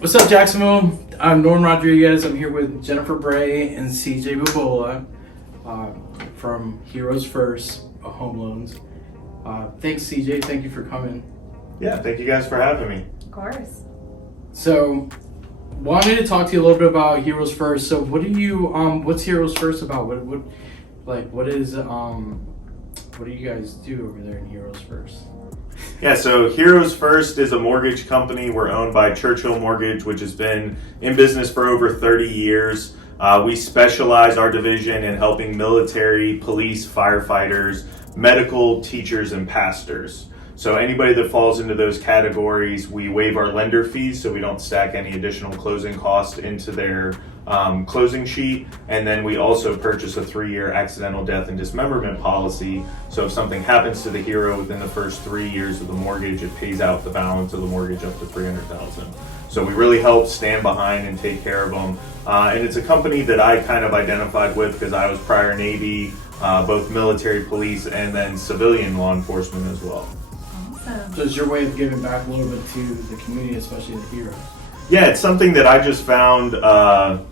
What's up, Jacksonville? I'm Norm Rodriguez. I'm here with Jennifer Bray and CJ Bobola from Heroes First Home Loans. Thanks, CJ. Thank you for coming. Yeah, thank you guys for having me. Of course. So, wanted to talk to you a little bit about Heroes First. So, what do you what's Heroes First about? What do you guys do over there in Heroes First? Yeah, so Heroes First is a mortgage company. We're owned by Churchill Mortgage, which has been in business for over 30 years. We specialize our division in helping military, police, firefighters, medical, teachers, and pastors. So anybody that falls into those categories, we waive our lender fees so we don't stack any additional closing costs into their closing sheet. And then we also purchase a 3-year accidental death and dismemberment policy. So if something happens to the hero within the first 3 years of the mortgage, it pays out the balance of the mortgage up to $300,000. So we really help stand behind and take care of them. And it's a company that I kind of identified with because I was prior Navy, both military, police, and then civilian law enforcement as well. Awesome. So, it's your way of giving back a little bit to the community, especially the heroes. Yeah, it's something that I just found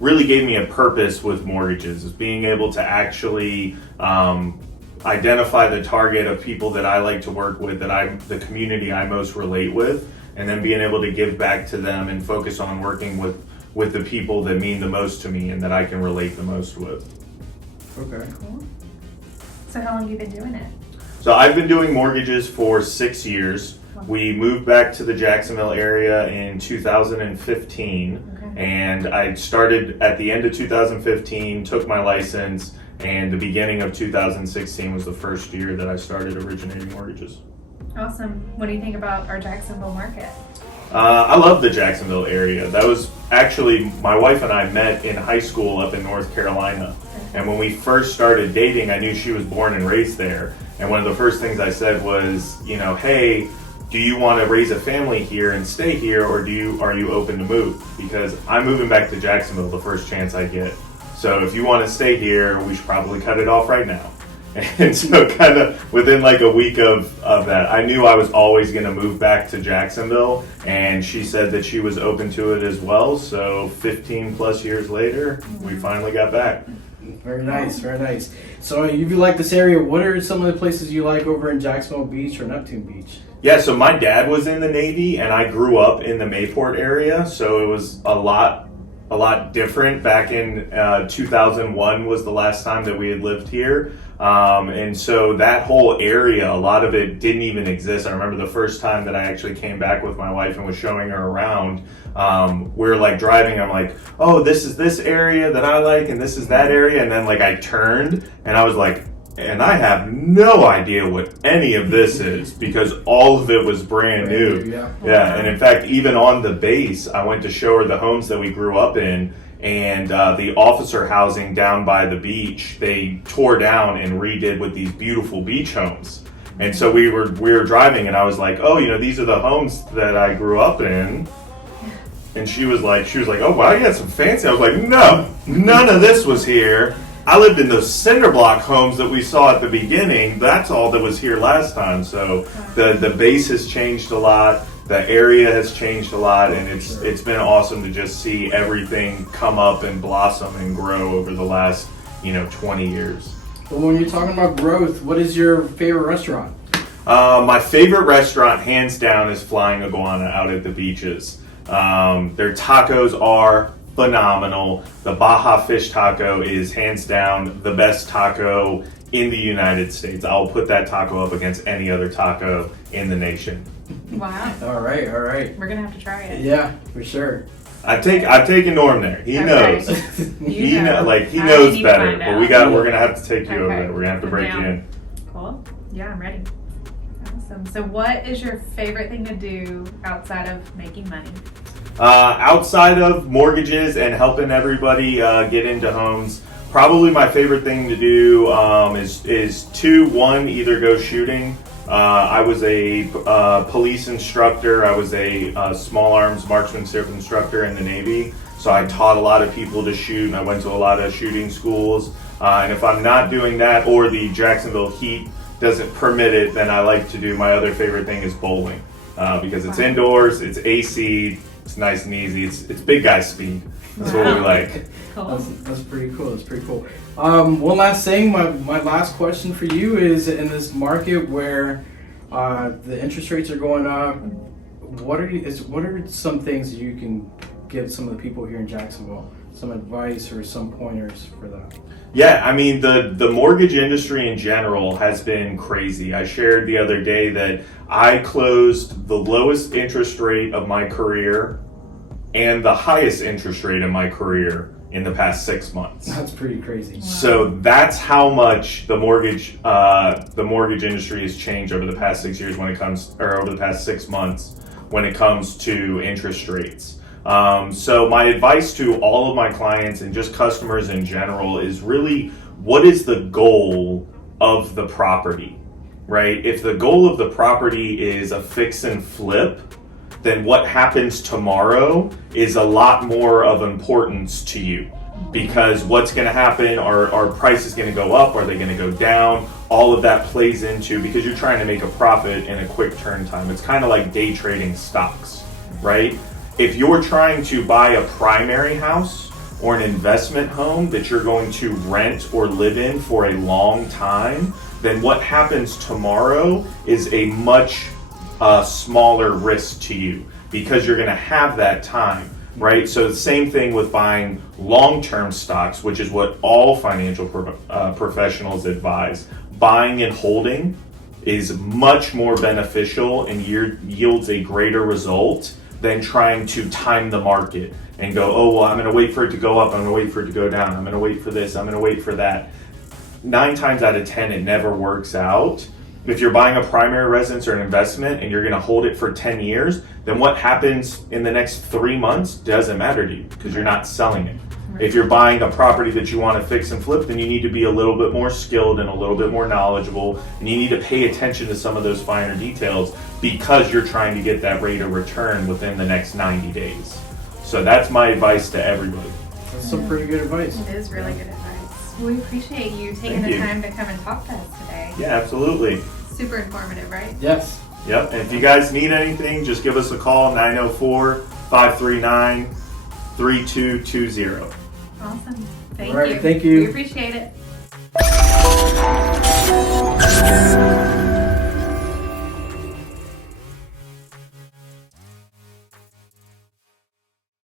really gave me a purpose with mortgages, is being able to actually identify the target of people that I like to work with, the community I most relate with, and then being able to give back to them and focus on working with the people that mean the most to me and that I can relate the most with. Okay. Cool. So how long have you been doing it? So I've been doing mortgages for 6 years. We moved back to the Jacksonville area in 2015, Okay. and I started at the end of 2015, took my license, and the beginning of 2016 was the first year that I started originating mortgages. Awesome. What do you think about our Jacksonville market? I love the Jacksonville area. That was actually, my wife and I met in high school up in North Carolina. And when we first started dating, I knew she was born and raised there. And one of the first things I said was, hey, do you want to raise a family here and stay here, or are you open to move? Because I'm moving back to Jacksonville the first chance I get. So if you want to stay here, we should probably cut it off right now. And so kind of within like a week of that, I knew I was always going to move back to Jacksonville, and she said that she was open to it as well. So 15 plus years later, we finally got back. Very nice, very nice. So if you like this area, what are some of the places you like over in Jacksonville Beach or Neptune Beach? Yeah, so my dad was in the Navy, and I grew up in the Mayport area, so it was a lot different. Back in 2001 was the last time that we had lived here. And so that whole area, a lot of it didn't even exist. I remember the first time that I actually came back with my wife and was showing her around. We were like driving, I'm like, oh, this is this area that I like, and this is that area. And then like I turned and I was like, and I have no idea what any of this is, because all of it was brand new. Yeah. And in fact, even on the base, I went to show her the homes that we grew up in, and the officer housing down by the beach, they tore down and redid with these beautiful beach homes. And so we were driving, and I was like, oh, these are the homes that I grew up in. And she was like, oh, wow, you got some fancy. I was like, no, none of this was here. I lived in those cinder block homes that we saw at the beginning. That's all that was here last time. So the base has changed a lot. The area has changed a lot, and it's been awesome to just see everything come up and blossom and grow over the last 20 years. But when you're talking about growth, what is your favorite restaurant? My favorite restaurant, hands down, is Flying Iguana out at the beaches. Their tacos are phenomenal. The Baja fish taco is hands down the best taco in the United States. I'll put that taco up against any other taco in the nation. Wow. All right. We're going to have to try it. Yeah, for sure. I've taken Norm there. He knows. He knows better. But we're gonna have to take you over there. We're gonna have to break you in. Cool. Yeah, I'm ready. Awesome. So what is your favorite thing to do outside of making money? Outside of mortgages and helping everybody get into homes, probably my favorite thing to do is two. One, either go shooting. I was a police instructor. I was a small arms marksmanship instructor in the Navy. So I taught a lot of people to shoot, and I went to a lot of shooting schools. And if I'm not doing that, or the Jacksonville heat doesn't permit it, then I like to do, my other favorite thing is bowling. Because it's indoors, it's AC, It's nice and easy. It's big guy speed. That's what we like. Cool. That's pretty cool. That's pretty cool. One last thing. My last question for you is: in this market where the interest rates are going up, what are some things you can give some of the people here in Jacksonville? Some advice or some pointers for that? Yeah, I mean, the mortgage industry in general has been crazy. I shared the other day that I closed the lowest interest rate of my career and the highest interest rate in my career in the past 6 months. That's pretty crazy. Wow. So that's how much the mortgage industry has changed over the past 6 years over the past 6 months when it comes to interest rates. So my advice to all of my clients and just customers in general is really, what is the goal of the property, right? If the goal of the property is a fix and flip, then what happens tomorrow is a lot more of importance to you, because what's going to happen, are prices going to go up, are they going to go down? All of that plays into, because you're trying to make a profit in a quick turn time. It's kind of like day trading stocks, right? If you're trying to buy a primary house or an investment home that you're going to rent or live in for a long time, then what happens tomorrow is a much smaller risk to you, because you're going to have that time, right? So the same thing with buying long-term stocks, which is what all financial professionals advise. Buying and holding is much more beneficial and yields a greater result than trying to time the market and go, oh, well, I'm going to wait for it to go up, I'm going to wait for it to go down, I'm going to wait for this, I'm going to wait for that. 9 times out of 10, it never works out. If you're buying a primary residence or an investment and you're going to hold it for 10 years, then what happens in the next 3 months doesn't matter to you, because you're not selling it. Right. If you're buying a property that you want to fix and flip, then you need to be a little bit more skilled and a little bit more knowledgeable, and you need to pay attention to some of those finer details, because you're trying to get that rate of return within the next 90 days. So that's my advice to everybody. That's some pretty good advice. It is really good advice. Well, we appreciate you taking Thank the you. time to come and talk to us today. Yeah, absolutely. Super informative, right? Yes. Yep, and if you guys need anything, just give us a call, 904-539-3220. Awesome. Thank All right, you. thank you. We appreciate it.